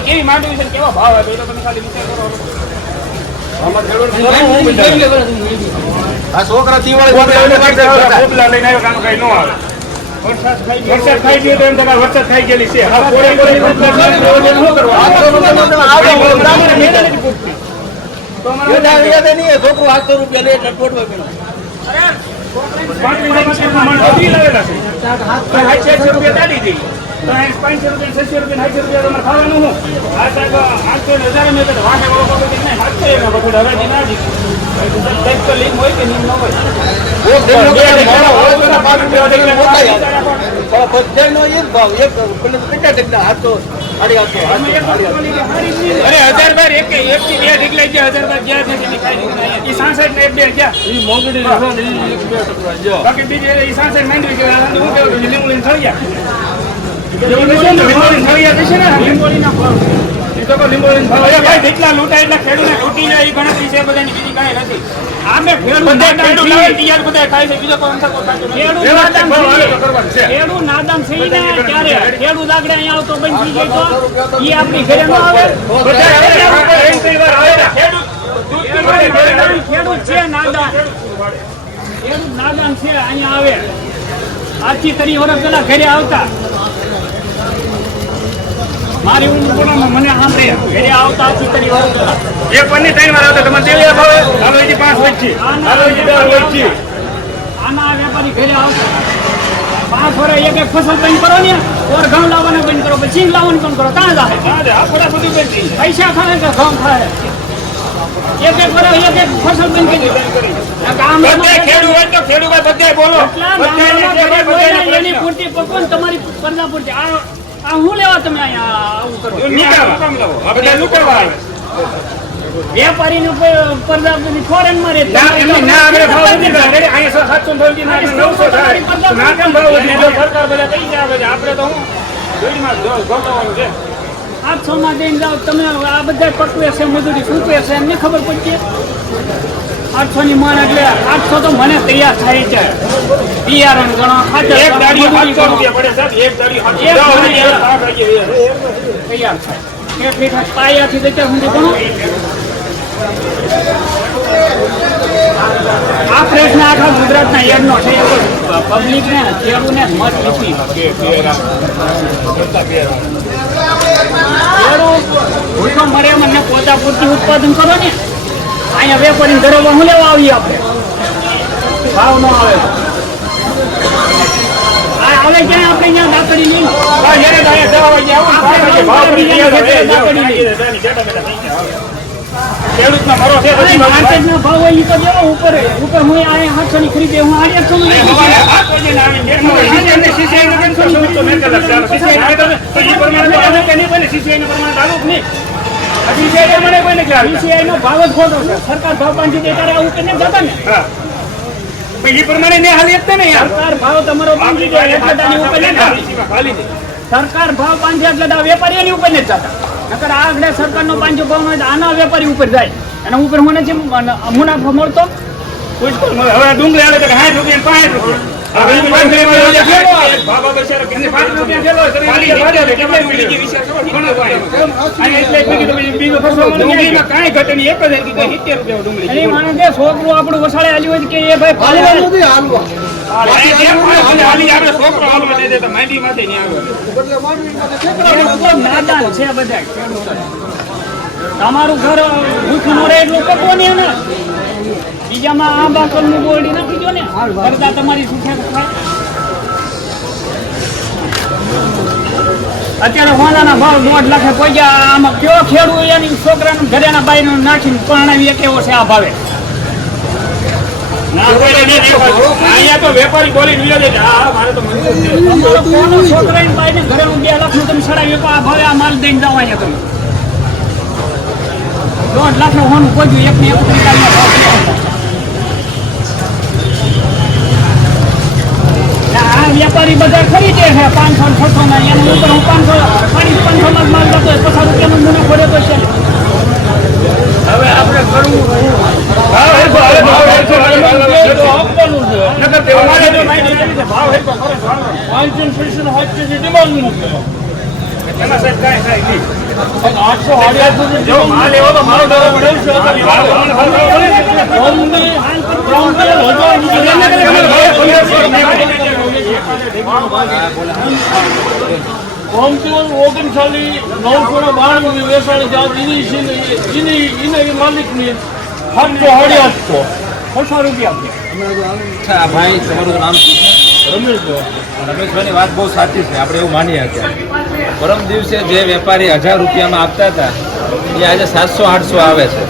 કેવી માંડવી છે કેવા ભાવ આવે તો તમે ખાલી વિચાર કરો આ છોકરા તીવાળે લઈને આવ્યો કામ કઈ ન આવે વરસાદ ખાઈ ગયો તો એમ તમારે વરસાદ ખાઈ ગયેલી છે છોકરો 800 રૂપિયા લે એટલે ટોટવા ગયો જેટલા લૂંટાય એટલા ખેડૂતને લૂંટી જાય એ ગણતરી છે બધાની બીજી કઈ નથી આમે ખેડૂત બધા ખાય છે બીજો કોઈ ખેડૂત નાદામ છે ત્યારે ખેડૂત આગળ અહીંયા આવતો બંધ થઈ જાય તો એ આપણી ઘરે ન આવે ખેડૂત છે નાદામ ખેડૂત નાદામ છે અહીંયા આવે આજથી 30 વર્ષ પેલા ઘરે આવતા મારી ઉંમરમાં મને સાંભળે ઘરે આવતા આજથી 30 વર્ષ પેલા એક પરની 3 વાર આવતા તમારે દેવી ભાવે હાલો એજી 5 વચ્ચે હાલો એજી 10 વચ્ચે આના વેપારી ઘરે આવતા 5 વર્ષ એક ફસલ બંધ કરો ને ઓર ઘઉં લાવવાનું બંધ કરો પછી સિંગ લાવવાનું બંધ કરો કાં જાય આપણા બધું બંધ થઈ પૈસા ખાય કે ઘઉં ખાય એક ફસલ બંધ કરી ગામ ખેડૂત હોય તો ખેડૂત બધા બોલો એની પૂરતી પકવાન તમારી પરદા પૂરતી આ હું લેવા તમે અહીંયા આવું કરો વેપારી નું પરદા ફોરેન માં રહે આપડે તો હું 800 માં દઈને જાઓ તમે આ બધા પકવે છે મજૂરી સૂચવે છે એમને ખબર પડશે 800 ની માન એટલે 800 તો મને તૈયાર થાય છે બિયારણ ગણો ખાતર એક દાડી 800 રૂપિયા પડે સાહેબ એક દાડી તૈયાર થાય એક મીઠા પાયાથી દેતા સુધી ગણો આ પ્રશ્ન આખા ગુજરાતના યજ્ઞ છે પબ્લિક ને ખેડૂત ને મત નથી ભૂખો મરે મને પોતા પૂરતી ઉત્પાદન કરો ને અહીંયા વેપારી ધરવા હું લેવા આવીએ આપણે ભાવ ન આવે આવે ક્યાં આપણે અહીંયા દાતડી લઈ ખેડૂતના મરો છે માર્કેટના ભાવ હોય ઈ તો દેવો ઉપર હું અહીંયા 800 ની ખરીદે હું 800 ની નો ભાવ જ ખોટો છે સરકાર ભાવ બાંધી દે ત્યારે આવું કરીને જતા ને એ પ્રમાણે ને હાલી આપતા ને સરકાર ભાવ તમારો બાંધી દે એટલે દાની ઉપર સરકાર ભાવ બાંધે એટલે વેપારીઓની ઉપર ને જતા નકર આગળ સરકારનો 500 ભાવ હોય આના વેપારી ઉપર જાય અને ઉપર મને છે મુનાફો મળતો હવે ડુંગળી આવે તો 60 રૂપિયા 50 રૂપિયા છોકરું આપણું વસાડે આલ્યું હોય કે એ ભાઈ નાદાન છે બધા તમારું ઘર ભૂખું મરે એટલું પકવો ને બીજામાં આ બાકલ નું બોરડી નાખી દો ને કરતા તમારી સુખે થાય અત્યારે હોનાના ભાવ 1.5 લાખે પહોંચ્યા. આમાં કયો ખેડૂત એની છોકરાનું ઘરેના બાઈનું નાખીને પરણાવી કેવો છે આ ભાવે? અહીંયા તો વેપારી બોલી મારે તો છોકરાની બાઈને ઘરેનું 2 લાખનું તમે સડાવી આ ભાવે આ માલ દઈને જાવ અહીંયા તમે 1.5 લાખનું હોનું પહોંચ્યું એક ને એક ભાવ. આ વેપારી બધા ખરીદે છે 500-600 ના એનું ઉપર હું 500 માં માલ જતો 50 રૂપિયાનો મુનાફો રહેતો છે. હવે આપણે કરવું ઓગણચાલીસ 992 વેચાણી માલિકની 700 અચ્છા ભાઈ, તમારું નામ શું છે? રમેશભાઈની વાત બહુ સાચી છે, આપણે એવું માનીએ અત્યારે. પરમ દિવસે જે વેપારી 1000 રૂપિયામાં આપતા હતા એ આજે 700-800 આવે છે.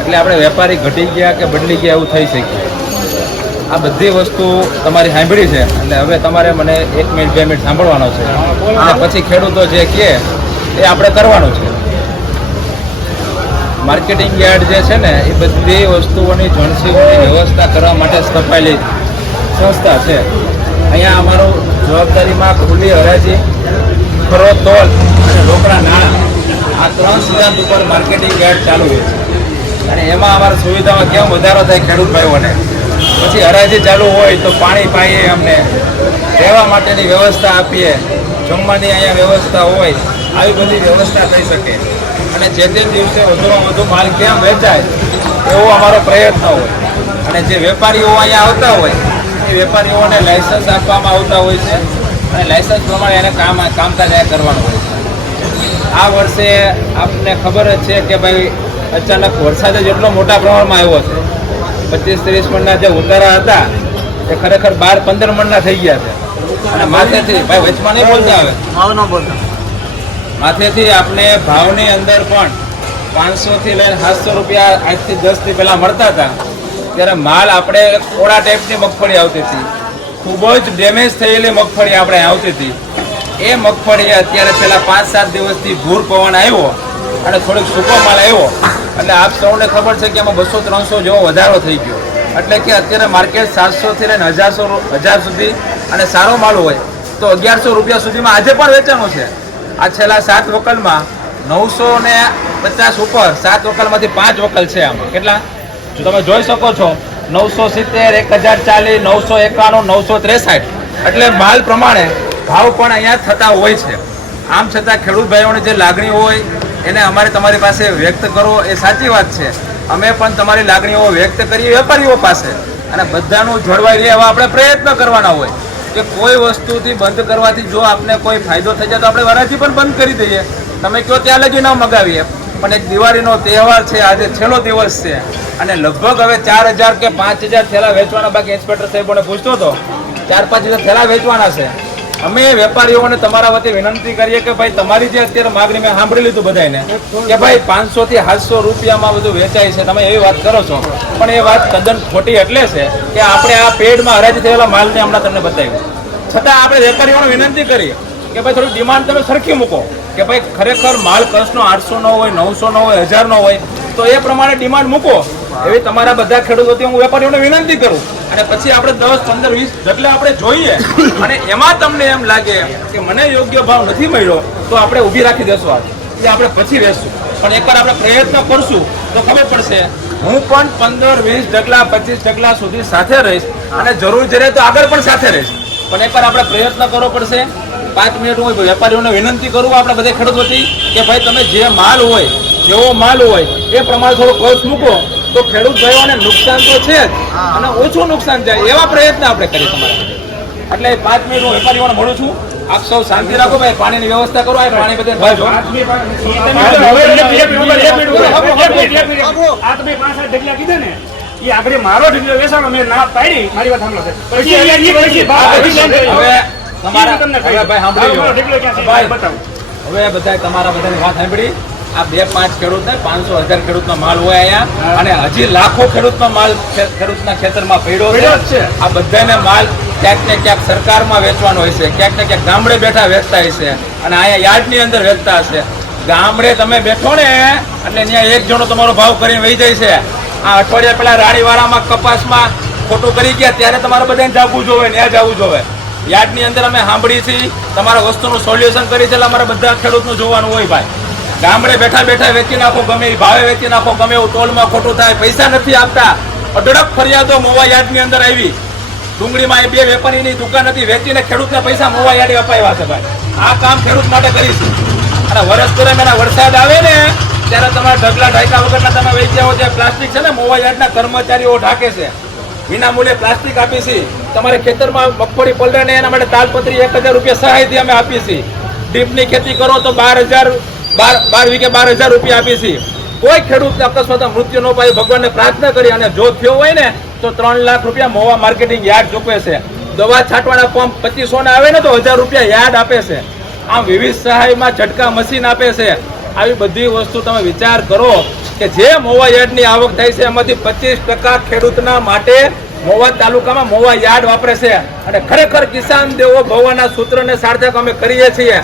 એટલે આપણે વેપારી ઘટી ગયા કે બદલી ગયા એવું થઈ શકે. આ બધી વસ્તુ તમારી સાંભળી છે એટલે હવે તમારે મને 1 મિનિટ 2 મિનિટ સાંભળવાનો છે અને પછી ખેડૂતો જે કહે એ આપણે કરવાનું છે. માર્કેટિંગ યાર્ડ જે છે ને એ બધી વસ્તુઓની જણસીઓની વ્યવસ્થા કરવા માટે સ્થપાયેલી સંસ્થા છે. અહીંયા અમારું જવાબદારીમાં ખુલ્લી હરાજી, ખરો તોલ અને રોકડા નાણાં આ 3 સિદ્ધાંત ઉપર માર્કેટિંગ યાર્ડ ચાલુ હોય છે. અને એમાં અમારી સુવિધામાં કેમ વધારો થાય ખેડૂત ભાઈઓને. પછી હરાજી ચાલુ હોય તો પાણી પાઈએ, અમને રહેવા માટેની વ્યવસ્થા આપીએ, જમવાની અહીંયા વ્યવસ્થા હોય, આવી બધી વ્યવસ્થા થઈ શકે. અને જે તે દિવસે વધુમાં વધુ માલ કેમ વેચાય એવો અમારો પ્રયત્ન હોય. અને જે વેપારીઓ અહીંયા આવતા હોય એ વેપારીઓને લાયસન્સ આપવામાં આવતા હોય છે અને લાયસન્સ પ્રમાણે એને કામકાજ અહીંયા કરવાનું હોય છે. આ વર્ષે આપને ખબર જ છે કે ભાઈ અચાનક વરસાદ જ એટલો મોટા પ્રમાણમાં આવ્યો છે. 25-30 મણના જે ઉતારા હતા એ ખરેખર 12-15 મણના થઈ ગયા છે. અને માથેથી ભાઈ વચમાં નહીં બોલતા આવે માથેથી આપણે ભાવની અંદર પણ 500 થી લઈને 700 રૂપિયા આજથી 10 થી પહેલા મળતા હતા. ત્યારે માલ આપણે કોળા ટાઈપની મગફળી આવતી હતી, ખૂબ જ ડેમેજ થયેલી મગફળી આપણે આવતી હતી. એ મગફળી અત્યારે છેલ્લા 5-7 દિવસથી ભૂર પવન આવ્યો અને થોડીક સૂકો માલ આવ્યો એટલે આપ સૌને ખબર છે કે એમાં 200-300 જેવો વધારો થઈ ગયો. એટલે કે અત્યારે માર્કેટ 700 થી લઈને 1000 સુધી અને સારો માલ હોય તો 1100 રૂપિયા સુધીમાં આજે પણ વેચાણું છે. આ છેલ્લા 7 વકલમાં 950 ઉપર 7 વકલમાંથી 5 વકલ છે. આમાં કેટલા તમે જોઈ શકો છો 970, 1040, 991, 963. એટલે માલ પ્રમાણે ભાવ પણ અહીંયા થતા હોય છે. આમ છતાં ખેડૂત ભાઈઓની જે લાગણી હોય એને અમારે તમારી પાસે વ્યક્ત કરો એ સાચી વાત છે. અમે પણ તમારી લાગણીઓ વ્યક્ત કરીએ વેપારીઓ પાસે અને બધાનું જળવાઈ રહે એવા આપણે પ્રયત્ન કરવાના હોય કે કોઈ વસ્તુથી બંધ કરવાથી જો આપને કોઈ ફાયદો થઈ જાય તો આપણે વરાથી પણ બંધ કરી દઈએ. તમે કહો ત્યાં લગી ન મગાવીએ. પણ એક દિવાળીનો તહેવાર છે, આજે છેલ્લો દિવસ છે અને લગભગ હવે 4000 કે 5000 થેલા વેચવાના. બાકી ઇન્સ્પેક્ટર સાહેબોને પૂછતો હતો 4-5 થેલા વેચવાના છે. અમે વેપારીઓને તમારા વતી વિનંતી કરીએ કે ભાઈ તમારી જે અત્યારે માગણી મેં સાંભળી લીધું બધાને કે ભાઈ 500 થી 700 રૂપિયામાં બધું વેચાય છે, તમે એવી વાત કરો છો પણ એ વાત તદ્દન ખોટી એટલે છે કે આપણે આ પેડમાં હરાજી થયેલા માલને હમણાં તમને બતાવ્યું. છતાં આપણે વેપારીઓને વિનંતી કરીએ કે ભાઈ થોડી ડિમાન્ડ તમે સરખી મૂકો કે ભાઈ ખરેખર માલ કચ્છનો 800 નો હોય, 900 નો હોય, 1000 નો હોય તો એ પ્રમાણે ડિમાન્ડ મૂકો. એવી તમારા બધા ખેડૂતોથી હું વેપારીઓને વિનંતી કરું. અને પછી આપણે 10, 15, 20 જેટલા આપણે જોઈએ અને એમાં તમને એમ લાગે કે મને યોગ્ય ભાવ નથી મળ્યો તો આપણે ઊભી રાખી દેશું. આ એ આપણે પછી રહેશું પણ એકવાર આપણે પ્રયત્ન કરશું તો ખબર પડશે. હું પણ 15, 20 ડગલા 25 ડગલા સુધી સાથે રહીશ અને જરૂર જરે તો આગળ પણ સાથે રહીશ. પણ એકવાર આપણે પ્રયત્ન કરવો પડશે. 5 મિનિટ હું વેપારીઓને વિનંતી કરું આપણે બધા ખેડૂત વતી કે ભાઈ તમે જે માલ હોય જેવો માલ હોય એ પ્રમાણે થોડો કોસ્ટ મૂકો તો ખેડૂત ભાઈઓને નુકસાન તો છે જ અને ઓછું નુકસાન જાય એવા પ્રયત્ન આપણે કરીએ તમારે. એટલે 5 મિનિટ હું વેપારીઓને મળું છું. આપ સૌ શાંતિ રાખો ભાઈ, પાણીની વ્યવસ્થા કરો. આ પાણી બધે ભાઈ કીધા ને એ આગળ મારો ઢગલો વેચાણો મેં ના પાડી મારી વાત સાંભળો. તમારા તમને કહી હવે ભાઈ સાંભળી લો. ઢીકલો ક્યાં છે? ભાઈ, બતાવો. હવે બધા તમારા બધાની વાત સાંભળી. આ 2-5 ખેડૂતને 500,000 ખેડૂતનો માલ હોય અહીંયા અને હજી લાખો ખેડૂતનો માલ ખેડૂતના ખેતરમાં પડ્યો પડ્યો જ છે. છે. આ બધાને માલ ક્યાંક ને ક્યાંક સરકારમાં વેચવાનો હોય છે, ક્યાંક ને ક્યાંક ગામડે બેઠા વેચતા હશે અને અહીંયા યાર્ડની અંદર વેચતા હશે. ગામડે તમે બેઠો ને એટલે ત્યાં એક જણો તમારો ભાવ કરીને વહી જાય છે. આ અઠવાડિયા પહેલા રાણીવાડામાં કપાસમાં ખોટું કરી ગયા ત્યારે તમારે બધાને જાગવું જોવે, ત્યાં જવું જોવે. યાર્ડની અંદર અમે સાંભળી છીએ, તમારા વસ્તુનું સોલ્યુશન કરી છે એટલે અમારે બધા ખેડૂતનું જોવાનું હોય ભાઈ. ગામડે બેઠા બેઠા વેચી નાખો, ગમે એ ભાવે વેચી નાખો, ગમે એવું તોલમાં ખોટું થાય, પૈસા નથી આપતા. અઢળક ફરિયાદો મોવા યાર્ડની અંદર આવી. ડુંગળીમાં એ 2 વેપારીની દુકાન હતી, વેચીને ખેડૂતને પૈસા મોવા યાર્ડે અપાવ્યા છે ભાઈ. આ કામ ખેડૂત માટે કરીશું. અને વરસ દરમિયાન વરસાદ આવે ને ત્યારે તમારા ઢગલા ઢાંકા વગરના તમે વેચ્યા હોય, જે પ્લાસ્ટિક છે ને મોવા યાર્ડના કર્મચારીઓ ઢાંકે છે. વિના મૂલ્યે પ્લાસ્ટિક આપી છે. તમારે ખેતરમાં મગફળી પલળે ને એના માટે તાલપત્રી 1000 રૂપિયા સહાયથી અમે આપી છીએ. ડીપની ખેતી કરો તો 12 વીઘે 12,000 રૂપિયા આપી છીએ. કોઈ ખેડૂતને અકસ્માત મૃત્યુ ન પાય ભગવાનને પ્રાર્થના કરી અને જો થયો હોય ને તો 3 લાખ રૂપિયા મોવા માર્કેટિંગ યાર્ડ ચૂકવે છે. દવા છાંટવાના પંપ 2500 ના આવે ને તો 1000 રૂપિયા યાર્ડ આપે છે. આમ વિવિધ સહાયમાં ઝટકા મશીન આપે છે. આવી બધી વસ્તુ તમે વિચાર કરો કે જે મોવા યાર્ડની આવક થાય છે એમાંથી 25% ખેડૂતના માટે મોવા તાલુકામાં મોવા યાર્ડ વાપરે છે. અને ખરેખર કિસાન દેવો ભવના સૂત્રને સાર્થક અમે કરીએ છીએ.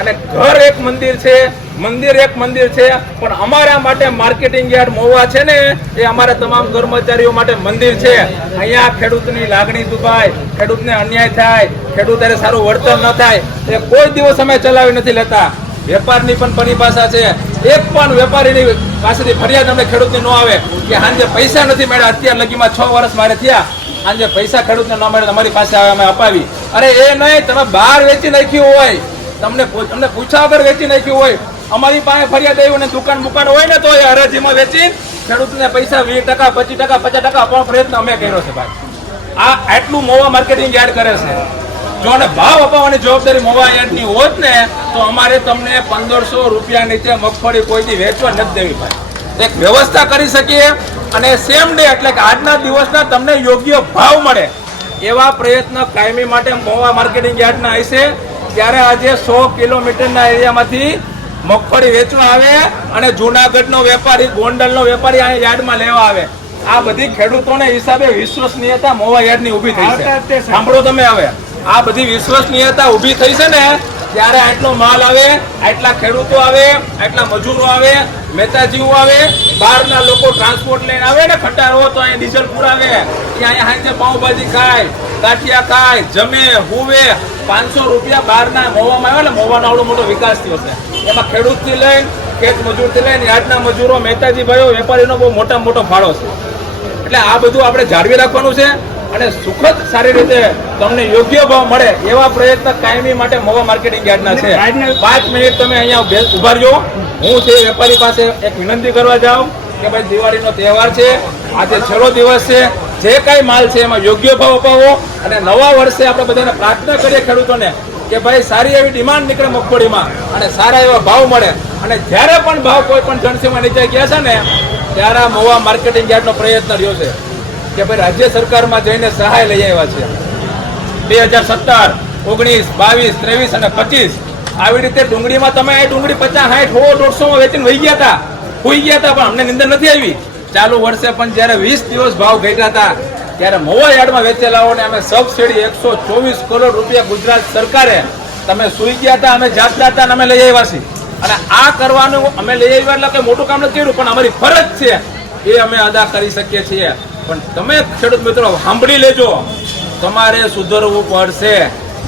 અને ઘર એક મંદિર છે, મંદિર એક મંદિર છે, પણ અમારા માટે માર્કેટિંગ યાર્ડ મોવા છે ને એ અમારા તમામ કર્મચારીઓ માટે મંદિર છે. અહીંયા ખેડૂતની લાગણી દુભાય, ખેડૂતને અન્યાય થાય, ખેડૂતને સારું વળતર ન થાય એ કોઈ દિવસ અમે ચલાવી નથી લેતા. વેપારની પણ પરિભાષા છે. એક પણ વેપારીની પાસેથી ફરિયાદ અમને ખેડૂતની ન આવે કે હાંજે પૈસા નથી મળ્યા, અત્યાર લગીમાં 6 વર્ષ મારે થયા, હાંજે પૈસા ખેડૂતને ન મળે અમારી પાસે આવે અમે અપાવી. અરે એ નહીં, તમે બહાર વેચી નાખ્યું હોય, તમને પૂછ્યા વગર વેચી નાખ્યું હોય, અમારી પાસે ફરિયાદ આવી અને દુકાન હોય ને તો એ હરાજીમાં વેચી ખેડૂતને પૈસા 20%, 25%, 50% આપવાનો પ્રયત્ન અમે કર્યો છે ભાઈ. આ આટલું મોવા માર્કેટિંગ યાર્ડ કરે છે. જો અને ભાવ અપાવવાની જવાબદારી મોવા યાર્ડની હોત ને તો અમારે તમને 1500 રૂપિયા નીચે મગફળી કોઈથી વેચવા નથી દેવી ભાઈ. એક વ્યવસ્થા કરી શકીએ અને સેમ ડે એટલે કે આજના દિવસના તમને યોગ્ય ભાવ મળે એવા પ્રયત્ન કાયમી માટે મોવા માર્કેટિંગ યાર્ડના હશે. ત્યારે આજે 100 કિલોમીટરના એરિયામાંથી મગફળી વેચવા આવે અને જુનાગઢનો વેપારી, ગોંડલનો વેપારી આ યાર્ડમાં લેવા આવે. આ બધી ખેડૂતોને હિસાબે વિશ્વસનીયતા મોવા યાર્ડની ઊભી થઈ છે. સાંભળો તમે, હવે આ બધી વિશ્વસનીયતા ઊભી થઈ છે ને ત્યારે આટલો માલ આવે, આટલા ખેડૂતો આવે, આટલા મજૂરો આવે, મહેતાજીઓ આવે, બહારના લોકો ટ્રાન્સપોર્ટ લઈને આવે ને ખટારો તો અહીંયા ડીઝલ પુરાવે, અહીંયા હાંજે પાઉંભાજી ખાય, ગાંઠિયા ખાય, જમે, હુવે. 500 રૂપિયા બહારના મોવામાં આવે ને મોવાનો આવડો મોટો વિકાસ થયો છે. એમાં ખેડૂતથી લઈને ખેત મજૂરથી લઈને યાર્ડના મજૂરો, મહેતાજી ભાઈઓ, વેપારીનો બહુ મોટો ફાળો છે. એટલે આ બધું આપણે જાળવી રાખવાનું છે અને સુખદ સારી રીતે તમને યોગ્ય ભાવ મળે એવા પ્રયત્ન કાયમી માટે મોવા માર્કેટિંગ યાર્ડના છે. 5 મિનિટ તમે અહીંયા ઉભા રહ્યો. હું છે વેપારી પાસે એક વિનંતી કરવા જાઉં કે ભાઈ દિવાળીનો તહેવાર છે, આજે છેલ્લો દિવસ છે, જે કાંઈ માલ છે એમાં યોગ્ય ભાવ અપાવો અને નવા વર્ષે આપણે બધાને પ્રાર્થના કરીએ ખેડૂતોને કે ભાઈ સારી એવી ડિમાન્ડ નીકળે મગફળીમાં અને સારા એવા ભાવ મળે. અને જ્યારે પણ ભાવ કોઈ પણ જણસીમાં નીચે ગયા છે ને ત્યારે મોવા માર્કેટિંગ યાર્ડનો પ્રયત્ન રહ્યો છે કે ભાઈ રાજ્ય સરકારમાં જઈને સહાય લઈ આવ્યા છે. 2017, 19, 22, 23 અને 25 આવી રીતે ડુંગળીમાં તમે એ ડુંગળી 50, 60, 100, 150 વેચીને વહી ગયા હતા, હોઈ ગયા હતા, પણ અમને નિંદર નથી આવી. ચાલુ વર્ષે પણ જ્યારે 20 દિવસ ભાવ ઘટ્યા હતા ત્યારે મોવા યાર્ડમાં વેચેલાઓને અમે સબસિડી 124 કરોડ રૂપિયા ગુજરાત સરકારે, તમે સુઈ ગયા હતા, અમે જાગતા હતા અને અમે લઈ આવ્યા છીએ. અને આ કરવાનું અમે લઈ આવ્યા એટલે કે મોટું કામ નથી કર્યું, પણ અમારી ફરજ છે એ અમે અદા કરી શકીએ છીએ. પણ તમે ખેડૂત મિત્રો સાંભળી લેજો, તમારે સુધરવું પડશે.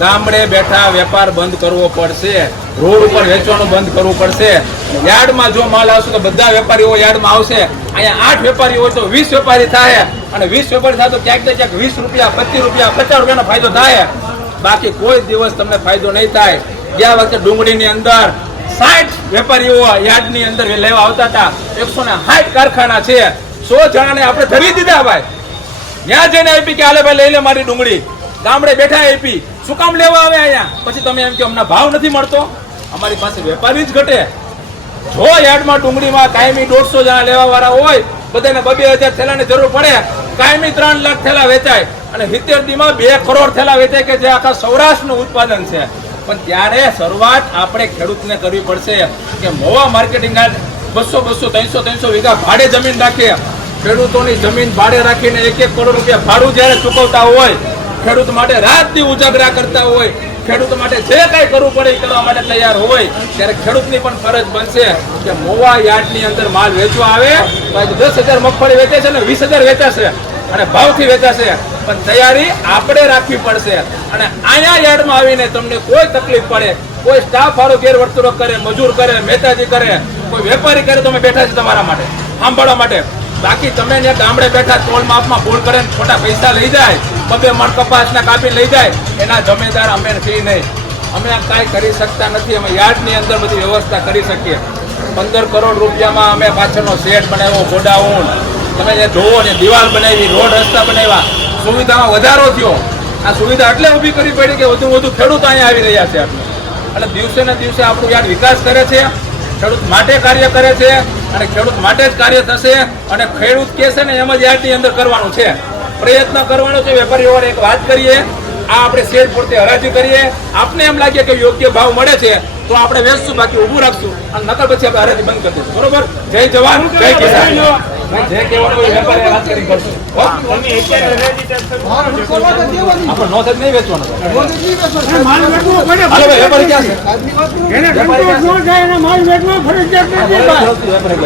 ગામડે બેઠા વેપાર બંધ કરવો પડશે, રોડ ઉપર વેચવાનું બંધ કરવું પડશે. યાર્ડમાં જો માલ આવશે તો બધા વેપારીઓ યાર્ડમાં આવશે. અહીંયા 8 વેપારી હોય તો 20 વેપારી થાય અને 20 વેપારી થાય તો ક્યાંક ને ક્યાંક 20 રૂપિયા, 25 રૂપિયા, 50 રૂપિયાનો ફાયદો થાય. બાકી કોઈ દિવસ તમને ફાયદો નહીં થાય. ગયા વખતે ડુંગળીની અંદર 60 વેપારીઓ યાર્ડની અંદર લેવા આવતા હતા. 160 કારખાના છે. 100 જણાને આપણે ધરી દીધા ભાઈ. ત્યાં જઈને આપી કે હાલે ભાઈ લઈ લે મારી ડુંગળી. ગામડે બેઠા આપી. શું કામ લેવા આવે અહીંયા? પછી તમે એમ કે અમને ભાવ નથી મળતો. અમારી પાસે વેપારી જ ઘટે. જો યાર્ડમાં ડુંગળીમાં કાયમી 150 જણા લેવા વાળા હોય, બધાને 2,000 થેલાની જરૂર પડે, કાયમી 3 લાખ થેલા વેચાય અને 70 દીમાં 2 કરોડ થેલા વેચાય કે જે આખા સૌરાષ્ટ્રનું ઉત્પાદન છે. પણ ત્યારે શરૂઆત આપણે ખેડૂતને કરવી પડશે કે મોવા માર્કેટિંગ 200 300 વીઘા ભાડે જમીન રાખીએ. ખેડૂતોની જમીન ભાડે રાખીને 1 કરોડ રૂપિયા ભાડું જ્યારે ચૂકવતા હોય, ખેડૂત માટે રાતથી ઉજાગરા કરતા હોય, ખેડૂત માટે જે કાંઈ કરવું પડે એ કરવા માટે તૈયાર હોય, ત્યારે ખેડૂતની પણ ફરજ બનશે કે મોવા યાર્ડની અંદર માલ વેચવા આવે. 10,000 મગફળી વેચે છે ને 20,000 વેચાશે અને ભાવથી વેચાશે, પણ તૈયારી આપણે રાખવી પડશે. અને અહીંયા યાર્ડમાં આવીને તમને કોઈ તકલીફ પડે, કોઈ સ્ટાફ વાળો ગેરવર્તણૂક કરે, મજૂર કરે, મહેતાજી કરે, કોઈ વેપારી કરે, તો અમે બેઠા છે તમારા માટે, સાંભળવા માટે. બાકી તમે ત્યાં ગામડે બેઠા ટોલ માપમાં ભૂલ કરે ખોટા પૈસા લઈ જાય, 2 મણ કપાસના કાપી લઈ જાય, એના જમેદાર અમે નથી નહીં. અમે આ કાંઈ કરી શકતા નથી. અમે યાર્ડની અંદર બધી વ્યવસ્થા કરી શકીએ. 15 કરોડ રૂપિયામાં અમે પાછળનો શેડ બનાવ્યો, ગોડાઉન, તમે જે જોવો ને દિવાલ બનાવી, રોડ રસ્તા બનાવ્યા, સુવિધામાં વધારો થયો. આ સુવિધા એટલે ઊભી કરવી પડી કે વધુ ખેડૂતો અહીંયા આવી રહ્યા છે. એટલે દિવસે ને દિવસે આપણું યાર્ડ વિકાસ કરે છે, ખેડૂત માટે કાર્ય કરે છે અને ખેડૂત માટે જ કાર્ય થશે. અને ખેડૂત કે છે ને એમ જ યાર્ડની અંદર કરવાનું છે, પ્રયત્ન કરવાનો છે. વેપારીઓને એક વાત કરીએ, આ આપણે શેર પૂરતી હરાજી કરીએ, આપને એમ લાગે કે યોગ્ય ભાવ મળે છે તો આપણે વેચશું, બાકી ઊભું રાખશું અને નકર પછી આપણે હરાજી બંધ કરી દઈશું. બરોબર? જય જવાન જય કિસાન. જે કહેવાનું હોય વેપારી વાત કરી કરશું. આપણે નો થાય નહીં વેચવાનું. માલ વેચવો પડે. હાલો ભાઈ, વેપારી ક્યાં છે? એને સંતોષ ન થાય એને માલ વેચવો ફરજિયાત નથી ભાઈ. વેપારી